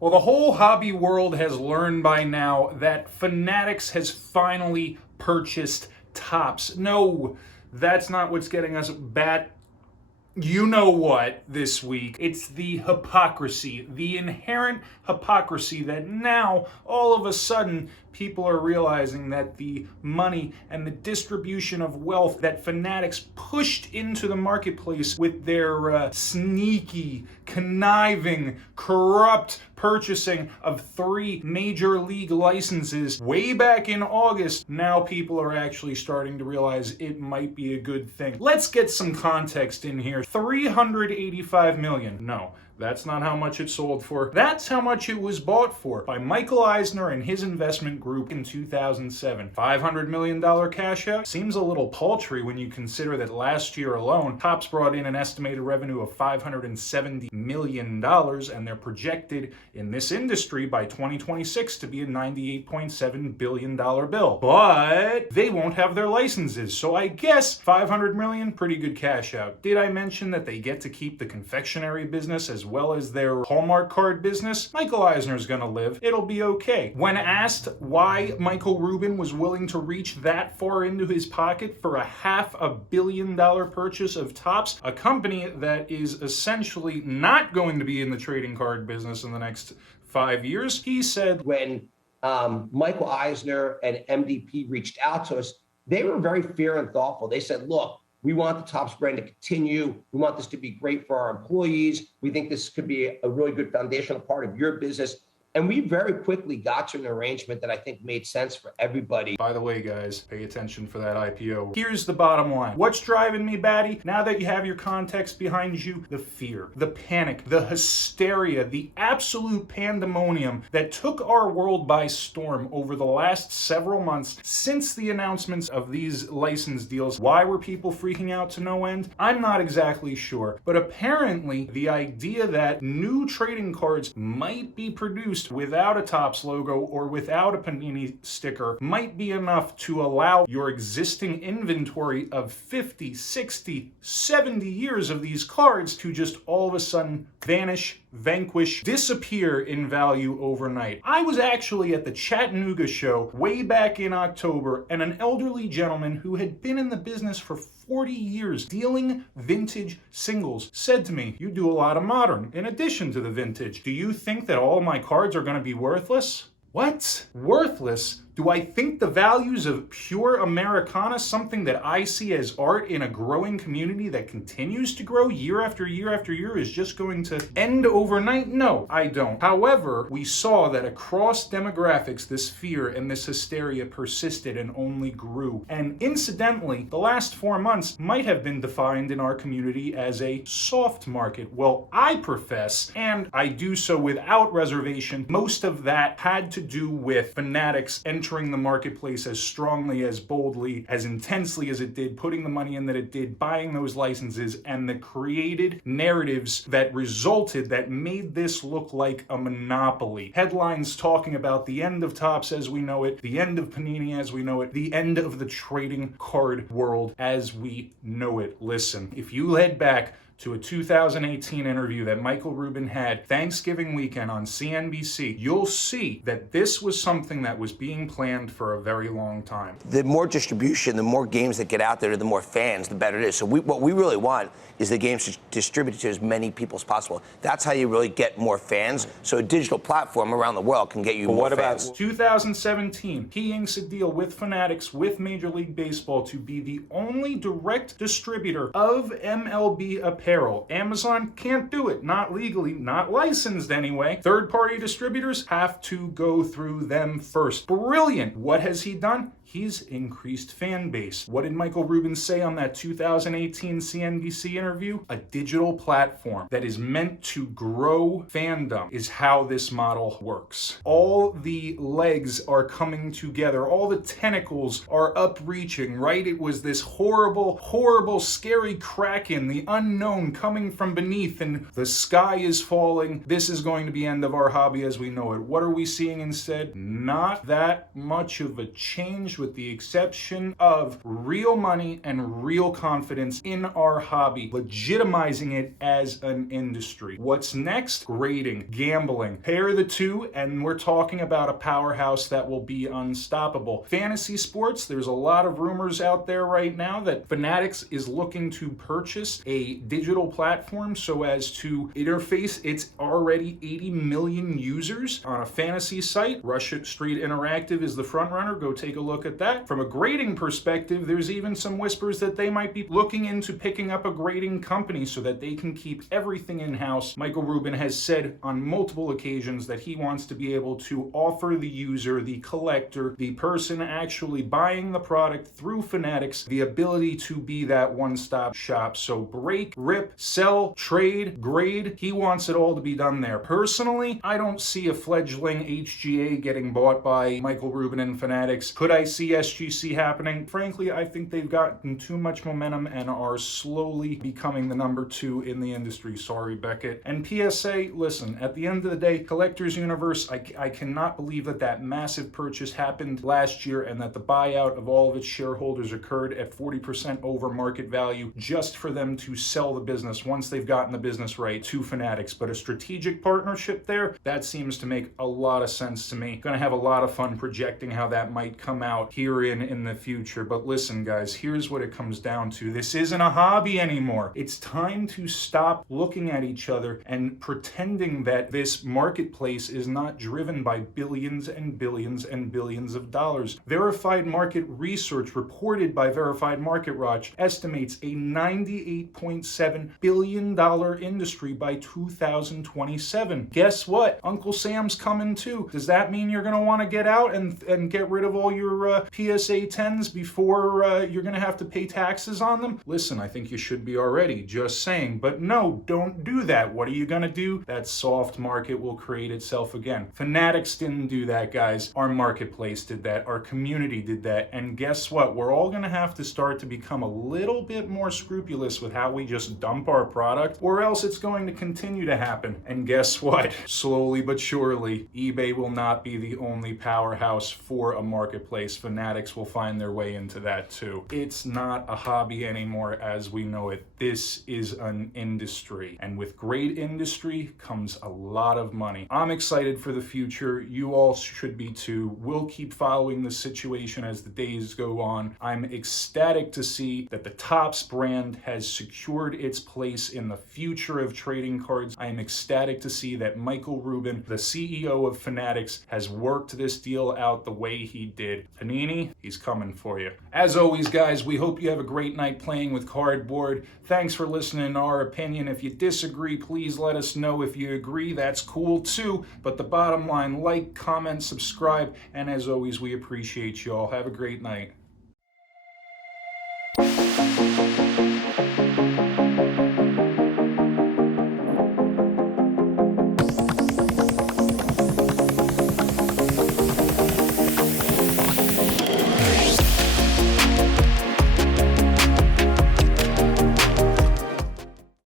Well, the whole hobby world has learned by now that Fanatics has finally purchased Topps. No, that's not what's getting us you know what this week. It's the hypocrisy, the inherent hypocrisy that now all of a sudden people are realizing that the money and the distribution of wealth that Fanatics pushed into the marketplace with their sneaky, conniving, corrupt purchasing of 3 major league licenses way back in August, now people are actually starting to realize it might be a good thing. Let's get some context in here. $385 million. No, that's not how much it sold for. That's how much it was bought for by Michael Eisner and his investment group in 2007. $500 million cash out? Seems a little paltry when you consider that last year alone, Topps brought in an estimated revenue of $570 million, and they're projected in this industry by 2026 to be a $98.7 billion bill. But they won't have their licenses, so I guess $500 million, pretty good cash out. Did I mention that they get to keep the confectionery business as well as their Hallmark card business? Michael Eisner's gonna live. It'll be okay. When asked why Michael Rubin was willing to reach that far into his pocket for a $500 million purchase of Topps, a company that is essentially not going to be in the trading card business in the next 5 years, he said, when Michael Eisner and MDP reached out to us, they were very fair and thoughtful. They said, look, we want the Topps brand to continue. We want this to be great for our employees. We think this could be a really good foundational part of your business. And we very quickly got to an arrangement that I think made sense for everybody. By the way, guys, pay attention for that IPO. Here's the bottom line. What's driving me, Batty? Now that you have your context behind you, the fear, the panic, the hysteria, the absolute pandemonium that took our world by storm over the last several months since the announcements of these license deals. Why were people freaking out to no end? I'm not exactly sure, but apparently the idea that new trading cards might be produced without a Topps logo or without a Panini sticker might be enough to allow your existing inventory of 50, 60, 70 years of these cards to just all of a sudden vanish, vanquish, disappear in value overnight. I was actually at the Chattanooga show way back in October, and an elderly gentleman who had been in the business for 40 years dealing vintage singles said to me, "You do a lot of modern in addition to the vintage. Do you think that all my cards are going to be worthless?" What? Worthless? Do I think the values of pure Americana, something that I see as art in a growing community that continues to grow year after year after year, is just going to end overnight? No, I don't. However, we saw that across demographics, this fear and this hysteria persisted and only grew. And incidentally, the last 4 months might have been defined in our community as a soft market. Well, I profess, and I do so without reservation, most of that had to do with Fanatics entering the marketplace as strongly, as boldly, as intensely as it did, putting the money in that it did, buying those licenses, and the created narratives that resulted, that made this look like a monopoly. Headlines talking about the end of Topps as we know it, the end of Panini as we know it, the end of the trading card world as we know it. Listen, if you head back to a 2018 interview that Michael Rubin had Thanksgiving weekend on CNBC, you'll see that this was something that was being planned for a very long time. The more distribution, the more games that get out there, the more fans, the better it is. So what we really want is the games distributed to as many people as possible. That's how you really get more fans. So a digital platform around the world can get you more fans. About 2017, he inks a deal with Fanatics, with Major League Baseball, to be the only direct distributor of MLB apparel. Amazon can't do it, not legally, not licensed anyway. Third-party distributors have to go through them first. Brilliant. What has he done? He's increased fan base. What did Michael Rubin say on that 2018 CNBC interview? A digital platform that is meant to grow fandom is how this model works. All the legs are coming together. All the tentacles are upreaching, right? It was this horrible, horrible, scary kraken, the unknown coming from beneath, and the sky is falling. This is going to be end of our hobby as we know it. What are we seeing instead? Not that much of a change with the exception of real money and real confidence in our hobby, legitimizing it as an industry. What's next? Grading, gambling. Pair the two, and we're talking about a powerhouse that will be unstoppable. Fantasy sports, there's a lot of rumors out there right now that Fanatics is looking to purchase a digital platform so as to interface its already 80 million users on a fantasy site. Rush Street Interactive is the front runner. Go take a look at that. From a grading perspective, there's even some whispers that they might be looking into picking up a grading company so that they can keep everything in-house. Michael Rubin has said on multiple occasions that he wants to be able to offer the user, the collector, the person actually buying the product through Fanatics, the ability to be that one-stop shop. So break, rip, sell, trade, grade, he wants it all to be done there. Personally, I don't see a fledgling HGA getting bought by Michael Rubin and Fanatics. Could I see SGC happening? Frankly, I think they've gotten too much momentum and are slowly becoming the number 2 in the industry. Sorry, Beckett. And PSA, listen, at the end of the day, Collector's Universe, I cannot believe that that massive purchase happened last year and that the buyout of all of its shareholders occurred at 40% over market value just for them to sell the business once they've gotten the business right to Fanatics. But a strategic partnership there, that seems to make a lot of sense to me. Gonna have a lot of fun projecting how that might come out here in the future. But listen, guys, here's what it comes down to. This isn't a hobby anymore. It's time to stop looking at each other and pretending that this marketplace is not driven by billions and billions and billions of dollars. Verified Market Research, reported by Verified Market Watch, estimates a $98.7 billion industry by 2027. Guess what? Uncle Sam's coming too. Does that mean you're going to want to get out and get rid of all your PSA 10s before you're going to have to pay taxes on them? Listen, I think you should be already, just saying. But no, don't do that. What are you going to do? That soft market will create itself again. Fanatics didn't do that, guys. Our marketplace did that. Our community did that. And guess what? We're all going to have to start to become a little bit more scrupulous with how we just dump our product, or else it's going to continue to happen. And guess what? Slowly but surely, eBay will not be the only powerhouse for a marketplace. Fanatics will find their way into that too. It's not a hobby anymore as we know it. This is an industry. And with great industry comes a lot of money. I'm excited for the future. You all should be too. We'll keep following the situation as the days go on. I'm ecstatic to see that the Topps brand has secured its place in the future of trading cards. I am ecstatic to see that Michael Rubin, the CEO of Fanatics, has worked this deal out the way he did. Panini, he's coming for you. As always, guys, we hope you have a great night playing with cardboard. Thanks for listening to our opinion. If you disagree, please let us know. If you agree, that's cool too. But the bottom line, like, comment, subscribe, and as always, we appreciate you all. Have a great night.